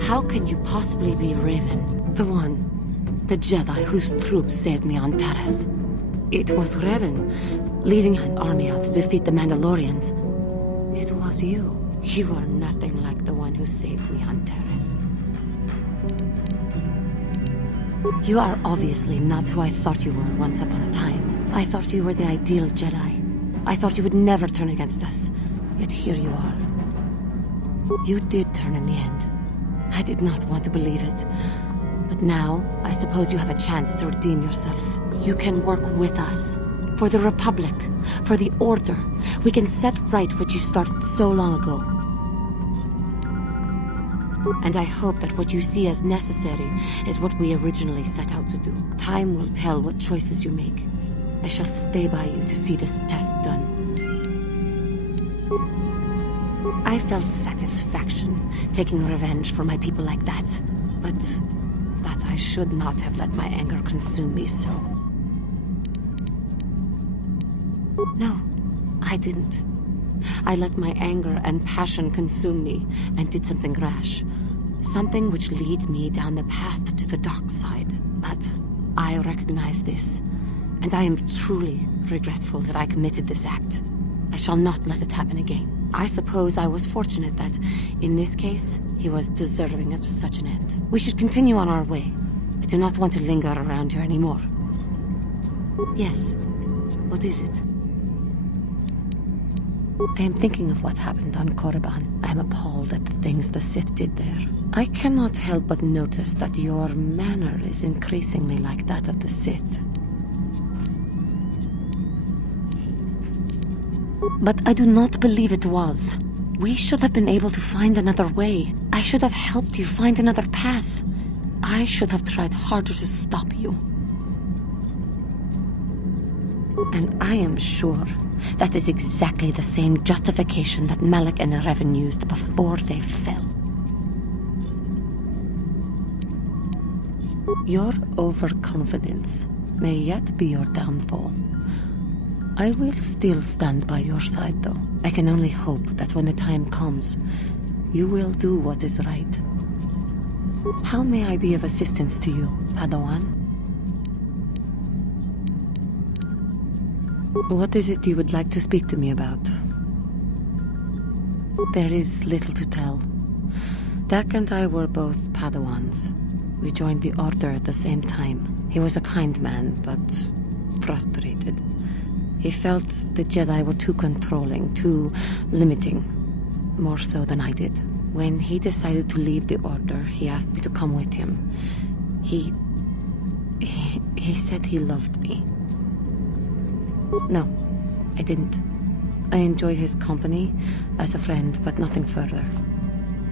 How can you possibly be Raven? The Jedi whose troops saved me on Taris. It was Raven, leading an army out to defeat the Mandalorians. It was you. You are nothing like the one who saved me on Taris. You are obviously not who I thought you were once upon a time. I thought you were the ideal Jedi. I thought you would never turn against us. Yet here you are. You did turn in the end. I did not want to believe it. But now, I suppose you have a chance to redeem yourself. You can work with us. For the Republic. For the Order. We can set right what you started so long ago. And I hope that what you see as necessary is what we originally set out to do. Time will tell what choices you make. I shall stay by you to see this task done. I felt satisfaction taking revenge for my people like that. But I should not have let my anger consume me so. No, I didn't. I let my anger and passion consume me and did something rash. Something which leads me down the path to the dark side. But I recognize this, and I am truly regretful that I committed this act. I shall not let it happen again. I suppose I was fortunate that, in this case, he was deserving of such an end. We should continue on our way. I do not want to linger around here anymore. Yes. What is it? I am thinking of what happened on Korriban. I am appalled at the things the Sith did there. I cannot help but notice that your manner is increasingly like that of the Sith. But I do not believe it was. We should have been able to find another way. I should have helped you find another path. I should have tried harder to stop you. And I am sure that is exactly the same justification that Malak and Revan used before they fell. Your overconfidence may yet be your downfall. I will still stand by your side, though. I can only hope that when the time comes, you will do what is right. How may I be of assistance to you, Padawan? What is it you would like to speak to me about? There is little to tell. Dak and I were both Padawans. We joined the Order at the same time. He was a kind man, but frustrated. He felt the Jedi were too controlling, too limiting, more so than I did. When he decided to leave the Order, he asked me to come with him. He said he loved me. No, I didn't. I enjoyed his company as a friend, but nothing further.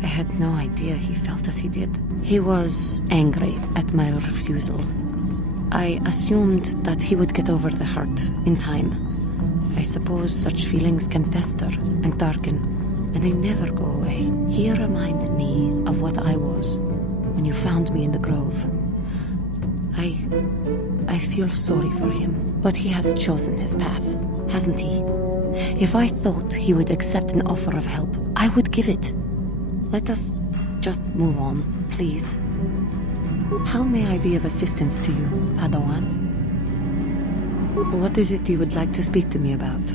I had no idea he felt as he did. He was angry at my refusal. I assumed that he would get over the hurt in time. I suppose such feelings can fester and darken, and they never go away. He reminds me of what I was when you found me in the grove. I feel sorry for him, but he has chosen his path, hasn't he? If I thought he would accept an offer of help, I would give it. Let us just move on, please. How may I be of assistance to you, Padawan? What is it you would like to speak to me about?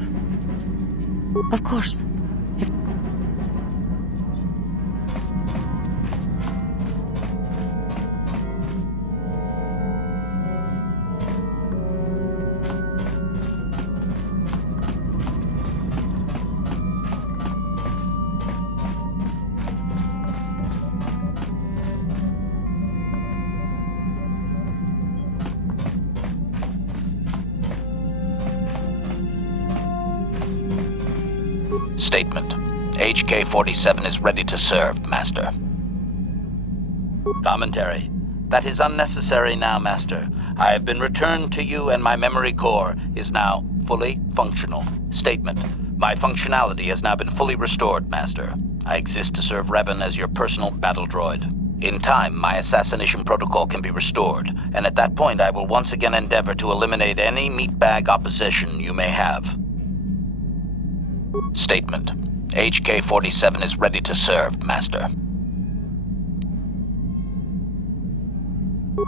Of course. Statement. HK-47 is ready to serve, Master. Commentary. That is unnecessary now, Master. I have been returned to you and my memory core is now fully functional. Statement. My functionality has now been fully restored, Master. I exist to serve Revan as your personal battle droid. In time, my assassination protocol can be restored, and at that point I will once again endeavor to eliminate any meatbag opposition you may have. Statement. HK-47 is ready to serve, Master.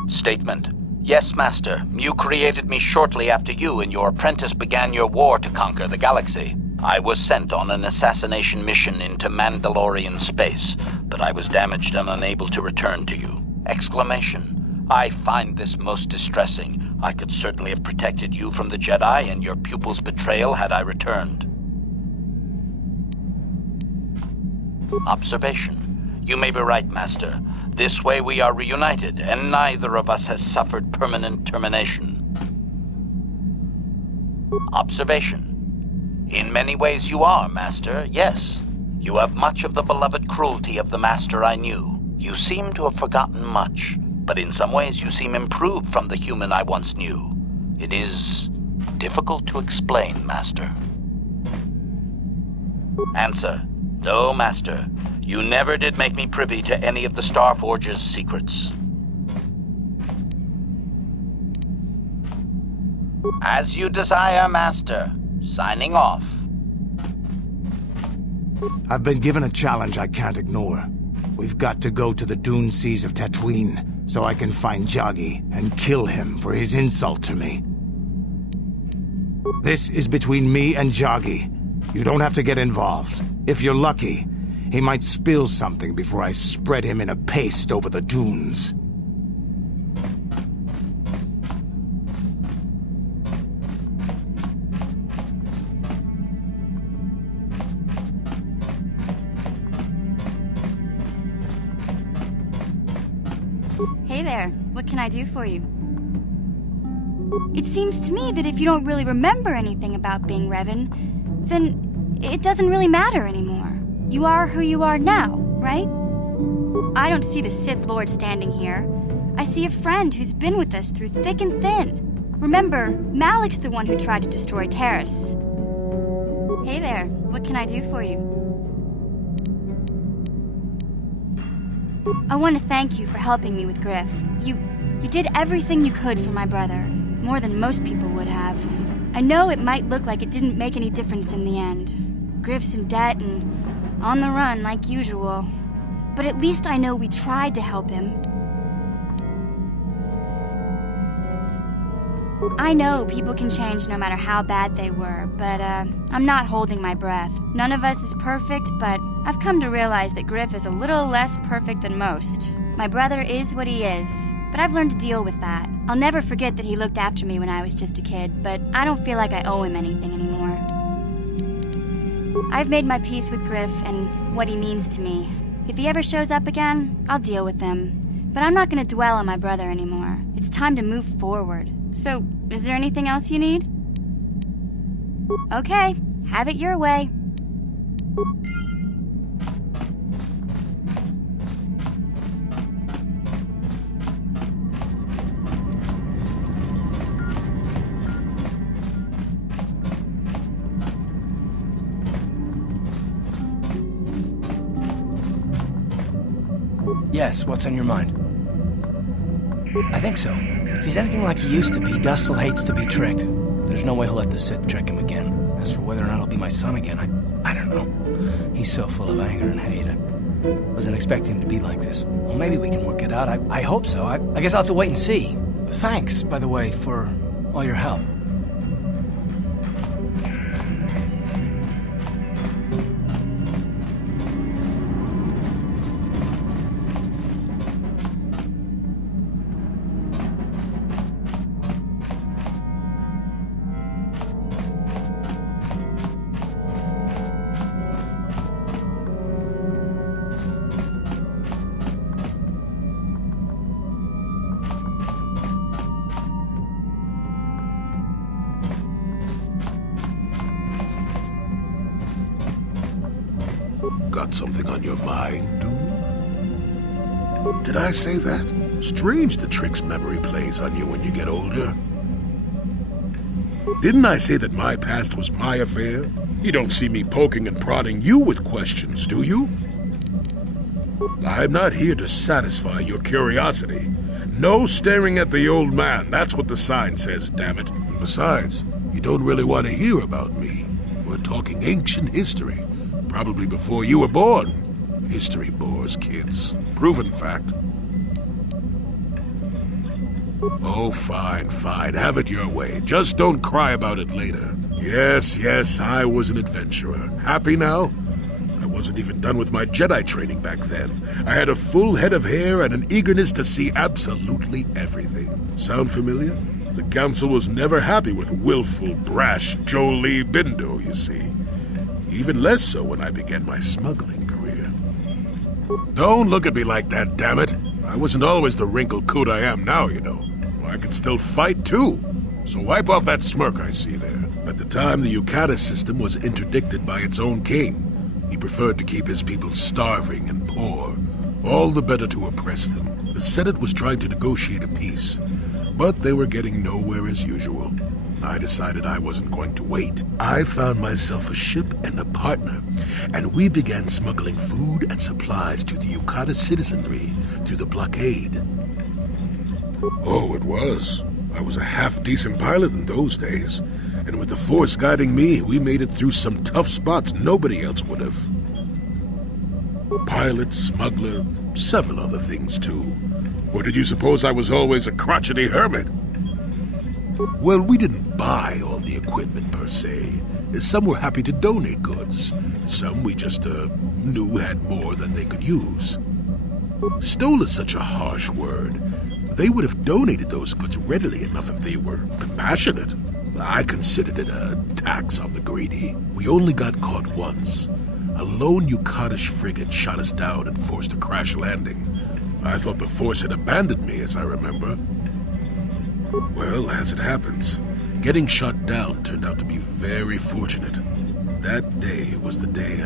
Statement. Yes, Master. You created me shortly after you and your apprentice began your war to conquer the galaxy. I was sent on an assassination mission into Mandalorian space, but I was damaged and unable to return to you. Exclamation. I find this most distressing. I could certainly have protected you from the Jedi and your pupil's betrayal had I returned. Observation. You may be right, Master. This way we are reunited, and neither of us has suffered permanent termination. Observation. In many ways you are, Master, yes. You have much of the beloved cruelty of the Master I knew. You seem to have forgotten much, but in some ways you seem improved from the human I once knew. It is difficult to explain, Master. Answer. No, Master. You never did make me privy to any of the Starforge's secrets. As you desire, Master. Signing off. I've been given a challenge I can't ignore. We've got to go to the dune seas of Tatooine, so I can find Jagi and kill him for his insult to me. This is between me and Jagi. You don't have to get involved. If you're lucky, he might spill something before I spread him in a paste over the dunes. Hey there, what can I do for you? It seems to me that if you don't really remember anything about being Revan, then it doesn't really matter anymore. You are who you are now, right? I don't see the Sith Lord standing here. I see a friend who's been with us through thick and thin. Remember, Malik's the one who tried to destroy Terrace. Hey there, what can I do for you? I want to thank you for helping me with Griff. You did everything you could for my brother, more than most people would have. I know it might look like it didn't make any difference in the end. Griff's in debt and on the run like usual. But at least I know we tried to help him. I know people can change no matter how bad they were, but I'm not holding my breath. None of us is perfect, but I've come to realize that Griff is a little less perfect than most. My brother is what he is, but I've learned to deal with that. I'll never forget that he looked after me when I was just a kid, but I don't feel like I owe him anything anymore. I've made my peace with Griff and what he means to me. If he ever shows up again, I'll deal with him. But I'm not going to dwell on my brother anymore. It's time to move forward. So, is there anything else you need? Okay, have it your way. Yes, what's on your mind? I think so. If he's anything like he used to be, Dustil hates to be tricked. There's no way he'll let the Sith trick him again. As for whether or not he'll be my son again, I don't know. He's so full of anger and hate. I wasn't expecting him to be like this. Well, maybe we can work it out. I hope so. I guess I'll have to wait and see. Thanks, by the way, for all your help. Got something on your mind, dude? Did I say that? Strange the tricks memory plays on you when you get older. Didn't I say that my past was my affair? You don't see me poking and prodding you with questions, do you? I'm not here to satisfy your curiosity. No staring at the old man. That's what the sign says, damn it. Besides, you don't really want to hear about me. We're talking ancient history. Probably before you were born. History bores kids. Proven fact. Oh, fine, fine. Have it your way. Just don't cry about it later. Yes, I was an adventurer. Happy now? I wasn't even done with my Jedi training back then. I had a full head of hair and an eagerness to see absolutely everything. Sound familiar? The Council was never happy with willful, brash Jolie Bindo, you see. Even less so when I began my smuggling career. Don't look at me like that, damn it. I wasn't always the wrinkled coot I am now, you know. I could still fight, too. So wipe off that smirk I see there. At the time, the Yucata system was interdicted by its own king. He preferred to keep his people starving and poor, all the better to oppress them. The Senate was trying to negotiate a peace, but they were getting nowhere as usual. I decided I wasn't going to wait. I found myself a ship and a partner, and we began smuggling food and supplies to the Yucata citizenry through the blockade. Oh, it was. I was a half-decent pilot in those days, and with the Force guiding me, we made it through some tough spots nobody else would have. Pilot, smuggler, several other things too. Or did you suppose I was always a crotchety hermit? Well, we didn't buy all the equipment per se. Some were happy to donate goods. Some we just knew had more than they could use. Stole is such a harsh word. They would have donated those goods readily enough if they were compassionate. I considered it a tax on the greedy. We only got caught once. A lone Yucatish frigate shot us down and forced a crash landing. I thought the Force had abandoned me, as I remember. Well, as it happens, getting shot down turned out to be very fortunate. That day was the day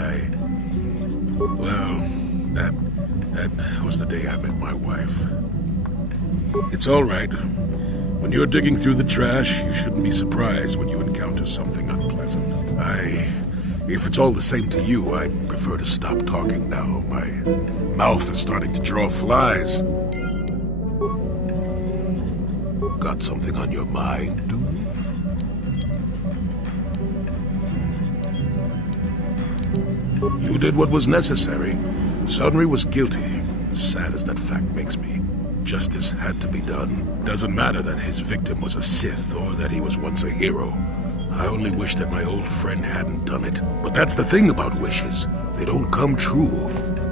that was the day I met my wife. It's all right. When you're digging through the trash, you shouldn't be surprised when you encounter something unpleasant. If it's all the same to you, I'd prefer to stop talking now. My mouth is starting to draw flies. Got something on your mind, dude? You did what was necessary. Sunry was guilty. Sad as that fact makes me. Justice had to be done. Doesn't matter that his victim was a Sith or that he was once a hero. I only wish that my old friend hadn't done it. But that's the thing about wishes. They don't come true.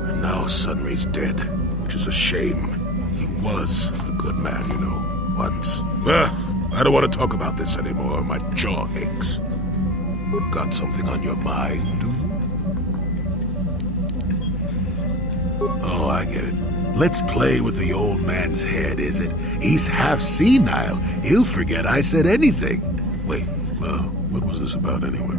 And now Sunry's dead, which is a shame. He was a good man, you know, once. I don't want to talk about this anymore. My jaw aches. Got something on your mind, dude? Oh, I get it. Let's play with the old man's head, is it? He's half senile. He'll forget I said anything. Wait, what was this about anyway?